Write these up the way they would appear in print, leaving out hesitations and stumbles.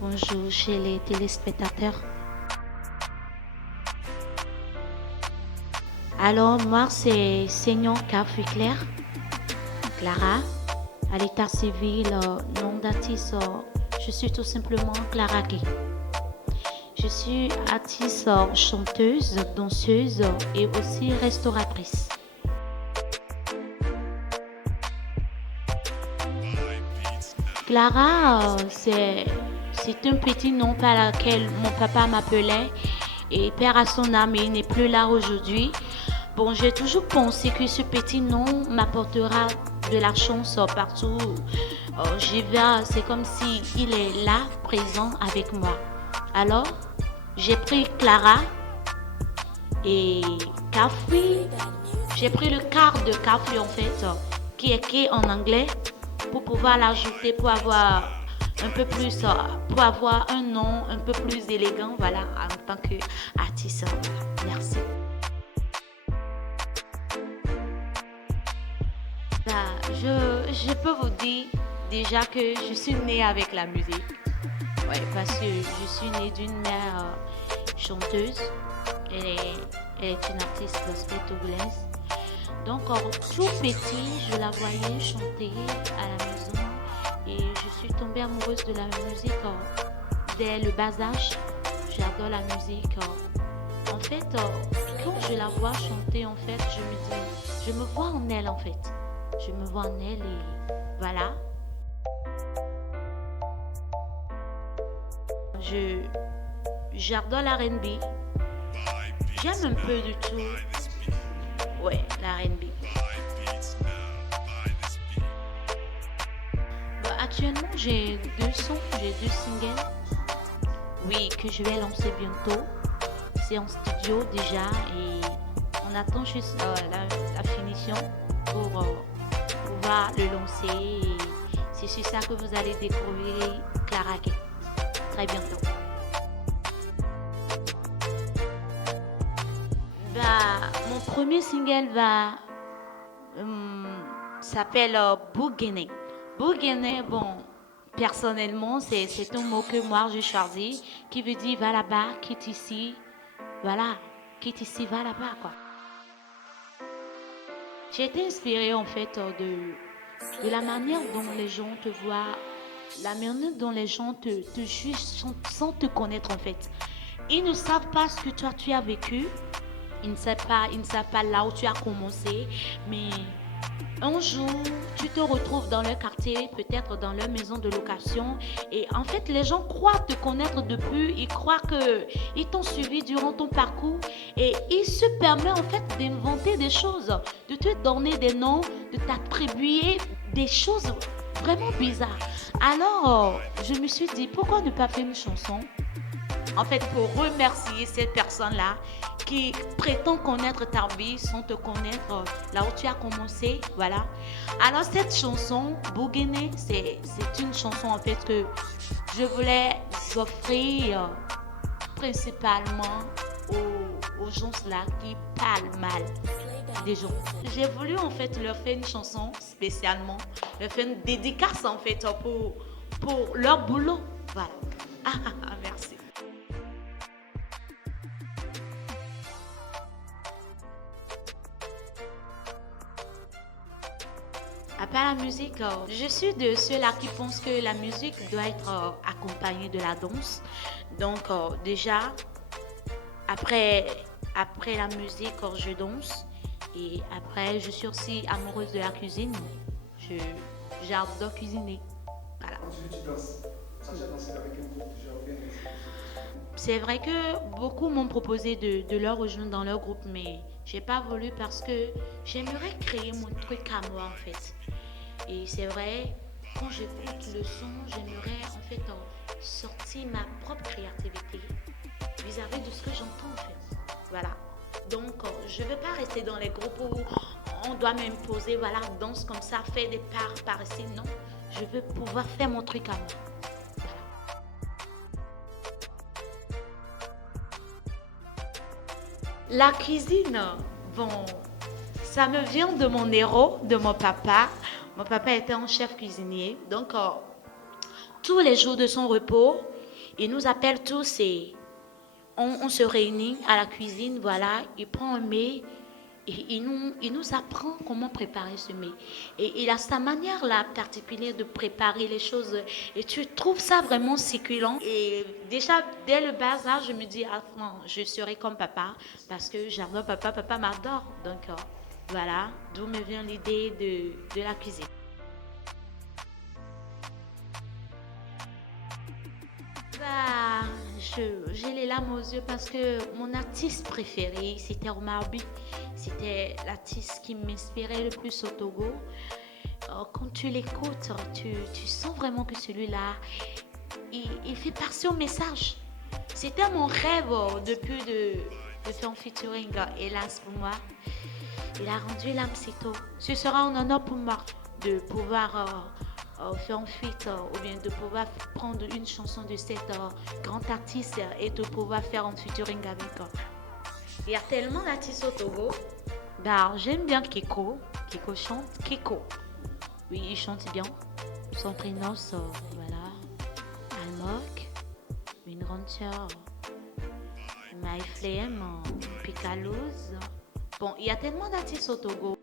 Bonjour chez les téléspectateurs. Alors, moi, c'est Seigneur Café Claire, Clara, à l'état civil, nom d'artiste, je suis tout simplement Clara Gay. Je suis artiste, chanteuse, danseuse et aussi restauratrice. Clara, c'est un petit nom par lequel mon papa m'appelait et père à son âme, il n'est plus là aujourd'hui. Bon, j'ai toujours pensé que ce petit nom m'apportera de la chance partout. J'y vais, c'est comme si il est là, présent avec moi. Alors, j'ai pris Clara et Café. J'ai pris le quart de Café en fait, qui est K en anglais, pour pouvoir l'ajouter, pour avoir un peu plus, pour avoir un nom un peu plus élégant, voilà, en tant qu'artiste. Merci. Je peux vous dire déjà que je suis née avec la musique. Ouais, parce que je suis née d'une mère chanteuse. Elle est une artiste gospel togolaise. Donc, tout petit, je la voyais chanter à la maison et je suis tombée amoureuse de la musique dès le bas âge. J'adore la musique. En fait, quand je la vois chanter, en fait, je me dis, je me vois en elle, en fait. Je me vois en elle et voilà. J'adore la R&B. J'aime un peu de tout. Ouais, la R&B. Bon, actuellement, j'ai 2 sons, j'ai 2 singles. Oui, que je vais lancer bientôt. C'est en studio déjà et on attend juste la finition pour pouvoir le lancer. Et c'est sur ça que vous allez découvrir Clara Gay très bientôt. Mon premier single s'appelle Bougainé. Bougainé, bon, personnellement, c'est un mot que moi j'ai choisi qui veut dire va là-bas, quitte ici, voilà, quitte ici, va là-bas, quoi. J'ai été inspirée en fait de la manière dont les gens te voient, la manière dont les gens te jugent sans te connaître en fait. Ils ne savent pas ce que toi tu as vécu. Ils ne savent pas là où tu as commencé, mais un jour, tu te retrouves dans leur quartier, peut-être dans leur maison de location, et en fait, les gens croient te connaître depuis, ils croient qu'ils t'ont suivi durant ton parcours, et ils se permettent en fait d'inventer des choses, de te donner des noms, de t'attribuer des choses vraiment bizarres. Alors, je me suis dit, pourquoi ne pas faire une chanson en fait, pour remercier cette personne-là qui prétend connaître ta vie sans te connaître là où tu as commencé, voilà. Alors, cette chanson, Bougainé, c'est une chanson en fait que je voulais offrir principalement aux gens là qui parlent mal des gens. J'ai voulu en fait leur faire une chanson spécialement, leur faire une dédicace en fait pour leur boulot, voilà. Merci. À part la musique, je suis de ceux-là qui pensent que la musique doit être accompagnée de la danse. Donc déjà, après, après la musique, je danse. Et après, je suis aussi amoureuse de la cuisine. Je, J'adore cuisiner. Voilà. Ensuite, tu danses. Tu as déjà dansé avec un groupe déjà organisé? C'est vrai que beaucoup m'ont proposé de leur rejoindre dans leur groupe, mais j'ai pas voulu parce que j'aimerais créer mon truc à moi en fait. Et c'est vrai, quand j'écoute le son, j'aimerais en fait sortir ma propre créativité vis-à-vis de ce que j'entends en fait. Voilà. Donc, je ne veux pas rester dans les groupes où on doit m'imposer, voilà, danse comme ça, faire des parts par ici. Non, Je veux pouvoir faire mon truc à moi. La cuisine, bon, ça me vient de mon héros, de mon papa. Mon papa était un chef cuisinier. Donc, tous les jours de son repos, il nous appelle tous et on se réunit à la cuisine. Voilà, il prend un mets et il nous apprend comment préparer ce mets. Et il a sa manière là particulière de préparer les choses. Et tu trouves ça vraiment succulent. Et déjà, dès le bas âge, je me dis, ah non, je serai comme papa parce que j'adore papa, papa m'adore. Donc, voilà, d'où me vient l'idée de la cuisine. Bah, j'ai les larmes aux yeux parce que mon artiste préféré, c'était Omar Sy. C'était l'artiste qui m'inspirait le plus au Togo. Quand tu l'écoutes, tu sens vraiment que celui-là, il fait passer au message. C'était mon rêve depuis de faire un featuring, hélas pour moi. Il a rendu l'âme si tôt. Ce sera un honneur pour moi de pouvoir faire un feat ou bien de pouvoir prendre une chanson de cet grand artiste et de pouvoir faire un featuring avec. Il y a tellement d'artistes au Togo. Bah, j'aime bien Kiko. Kiko chante. Kiko. Oui, il chante bien. Son prénom, voilà. Almok. Une grande sœur. My Flame. Picalouse. Bon, il y a tellement d'artistes au Togo.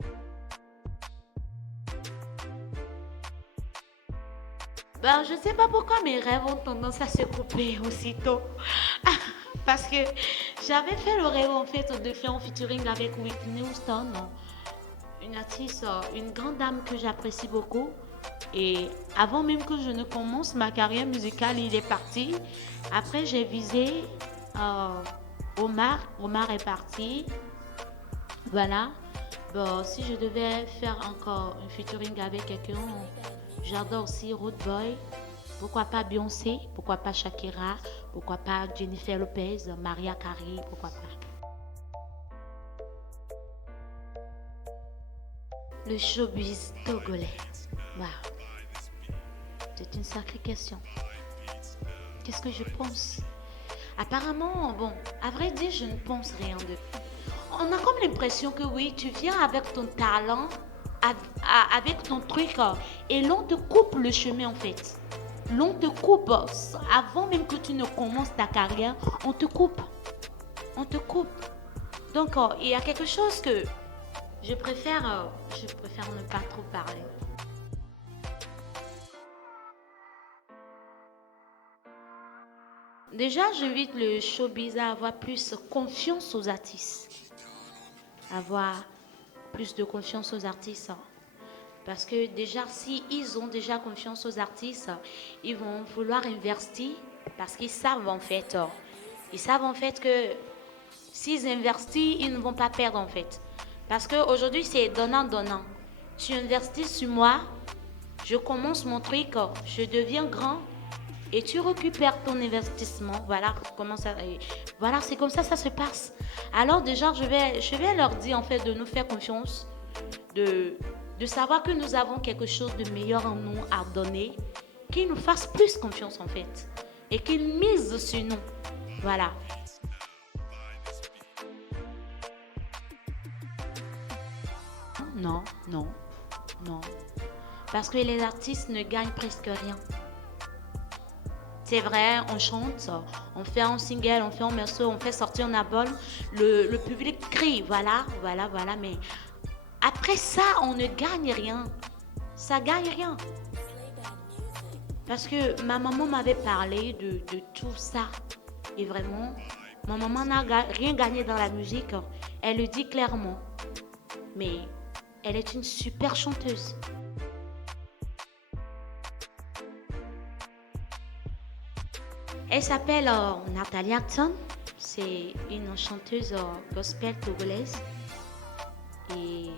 Ben, je ne sais pas pourquoi mes rêves ont tendance à se couper aussitôt. Parce que j'avais fait le rêve en fait de faire un featuring avec Whitney Houston, une artiste, une grande dame que j'apprécie beaucoup. Et avant même que je ne commence ma carrière musicale, il est parti. Après, j'ai visé Omar. Omar est parti. Voilà. Bon, si je devais faire encore un featuring avec quelqu'un, j'adore aussi Rude Boy. Pourquoi pas Beyoncé? Pourquoi pas Shakira? Pourquoi pas Jennifer Lopez? Maria Carey? Pourquoi pas? Le showbiz togolais. Waouh. C'est une sacrée question. Qu'est-ce que je pense? Apparemment, bon, à vrai dire, je ne pense rien de. On a comme l'impression que oui, tu viens avec ton talent, avec ton truc, et l'on te coupe le chemin en fait. L'on te coupe. Avant même que tu ne commences ta carrière, on te coupe. On te coupe. Donc, il y a quelque chose que je préfère ne pas trop parler. Déjà, j'invite le showbiz à avoir plus confiance aux artistes. Avoir plus de confiance aux artistes. Parce que déjà, si ils ont déjà confiance aux artistes, ils vont vouloir investir parce qu'ils savent en fait. Ils savent en fait que s'ils investissent, ils ne vont pas perdre en fait. Parce qu'aujourd'hui, c'est donnant-donnant. Tu investis sur moi, je commence mon truc, je deviens grand et tu récupères ton investissement. Voilà comment ça. Voilà, c'est comme ça se passe. Alors déjà, je vais leur dire en fait de nous faire confiance, de savoir que nous avons quelque chose de meilleur en nous à donner, qu'ils nous fassent plus confiance en fait et qu'ils misent sur nous. Voilà. Non, non, non. Parce que les artistes ne gagnent presque rien. C'est vrai, on chante, on fait un single, on fait un morceau, on fait sortir un album, le public crie, voilà, mais après ça, on ne gagne rien. Ça gagne rien. Parce que ma maman m'avait parlé de tout ça. Et vraiment, ma maman n'a rien gagné dans la musique. Elle le dit clairement. Mais elle est une super chanteuse. Elle s'appelle Nathalie Acton. C'est une chanteuse gospel togolaise. Et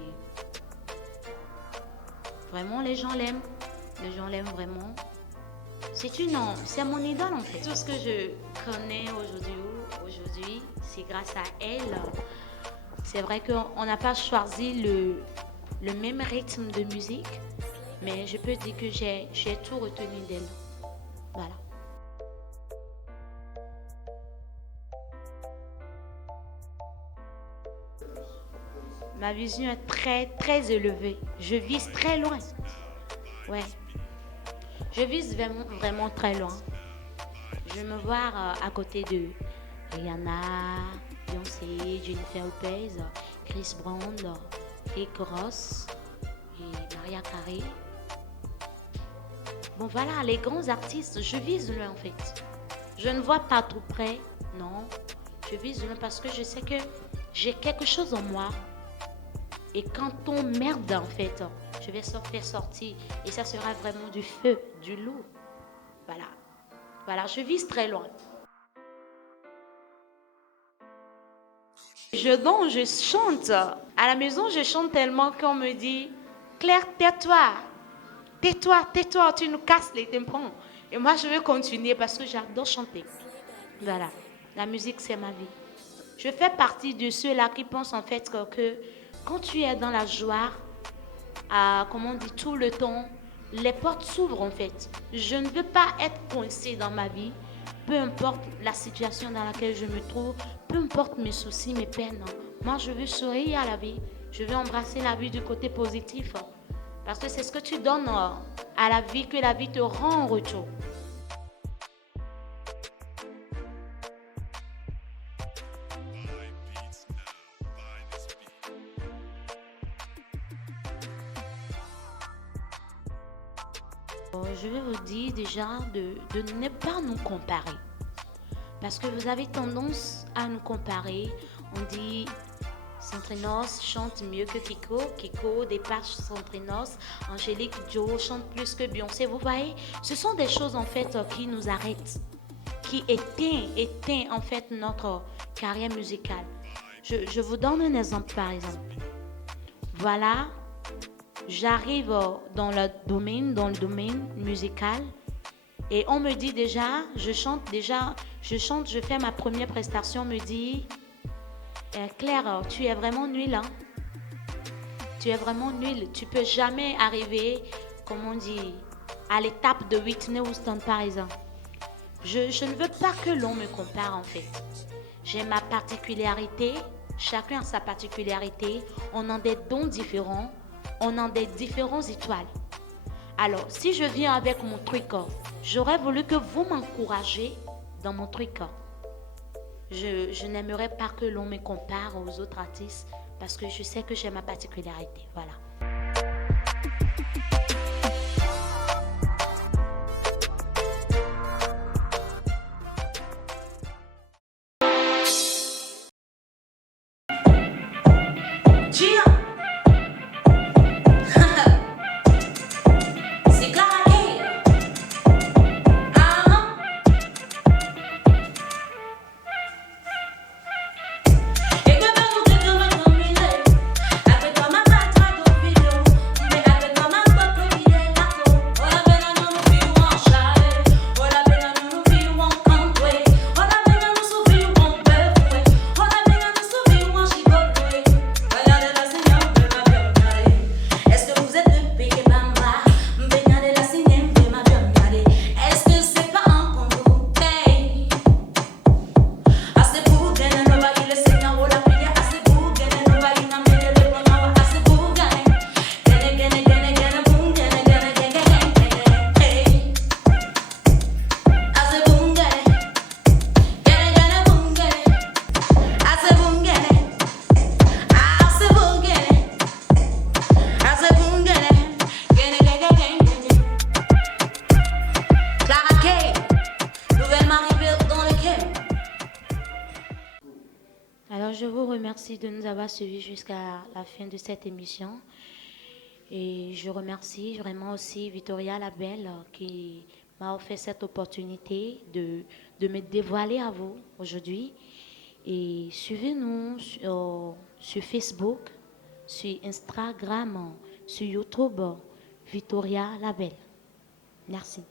vraiment, les gens l'aiment. Les gens l'aiment vraiment. C'est mon idole en fait. Tout ce que je connais aujourd'hui, c'est grâce à elle. C'est vrai qu'on n'a pas choisi le même rythme de musique, Mais je peux dire que j'ai tout retenu d'elle. Voilà. Ma vision est très, très élevée. Je vise très loin. Ouais. Je vise vraiment, vraiment très loin. Je me vois à côté de Rihanna, Beyoncé, Jennifer Lopez, Chris Brown, Rick Ross et Mariah Carey. Bon voilà, les grands artistes, je vise loin en fait. Je ne vois pas tout près, non. Je vise loin parce que je sais que j'ai quelque chose en moi. Et quand on merde en fait, je vais faire sortir et ça sera vraiment du feu, du lourd. Voilà. Voilà, je vise très loin. Je danse, je chante. À la maison, je chante tellement qu'on me dit Claire, tais-toi. Tais-toi, tais-toi, tu nous casses les tympans. Et moi, je veux continuer parce que j'adore chanter. Voilà. La musique, c'est ma vie. Je fais partie de ceux-là qui pensent en fait que quand tu es dans la joie, comme on dit, tout le temps, les portes s'ouvrent en fait. Je ne veux pas être coincée dans ma vie, peu importe la situation dans laquelle je me trouve, peu importe mes soucis, mes peines. Moi, je veux sourire à la vie. Je veux embrasser la vie du côté positif. Parce que c'est ce que tu donnes à la vie que la vie te rend en retour. Je vais vous dire déjà de ne pas nous comparer. Parce que vous avez tendance à nous comparer. On dit Centrinos chante mieux que Kiko. Kiko dépasse Centrinos. Angélique Joe chante plus que Beyoncé. Vous voyez, ce sont des choses en fait qui nous arrêtent, qui éteignent en fait notre carrière musicale. Je vous donne un exemple par exemple. Voilà, j'arrive dans le domaine musical et on me dit déjà, je chante, je fais ma première prestation, on me dit Claire, tu es vraiment nulle, hein? Tu es vraiment nulle, tu peux jamais arriver, comme on dit, à l'étape de Whitney Houston par exemple. Je ne veux pas que l'on me compare en fait. J'ai ma particularité, chacun a sa particularité, on a des dons différents, on a des différentes étoiles. Alors, si je viens avec mon truc, j'aurais voulu que vous m'encouragez dans mon truc. Je n'aimerais pas que l'on me compare aux autres artistes parce que je sais que j'ai ma particularité. Voilà. Alors, je vous remercie de nous avoir suivis jusqu'à la fin de cette émission. Et je remercie vraiment aussi Victoria Labelle qui m'a offert cette opportunité de me dévoiler à vous aujourd'hui. Et suivez-nous sur Facebook, sur Instagram, sur YouTube, Victoria Labelle. Merci.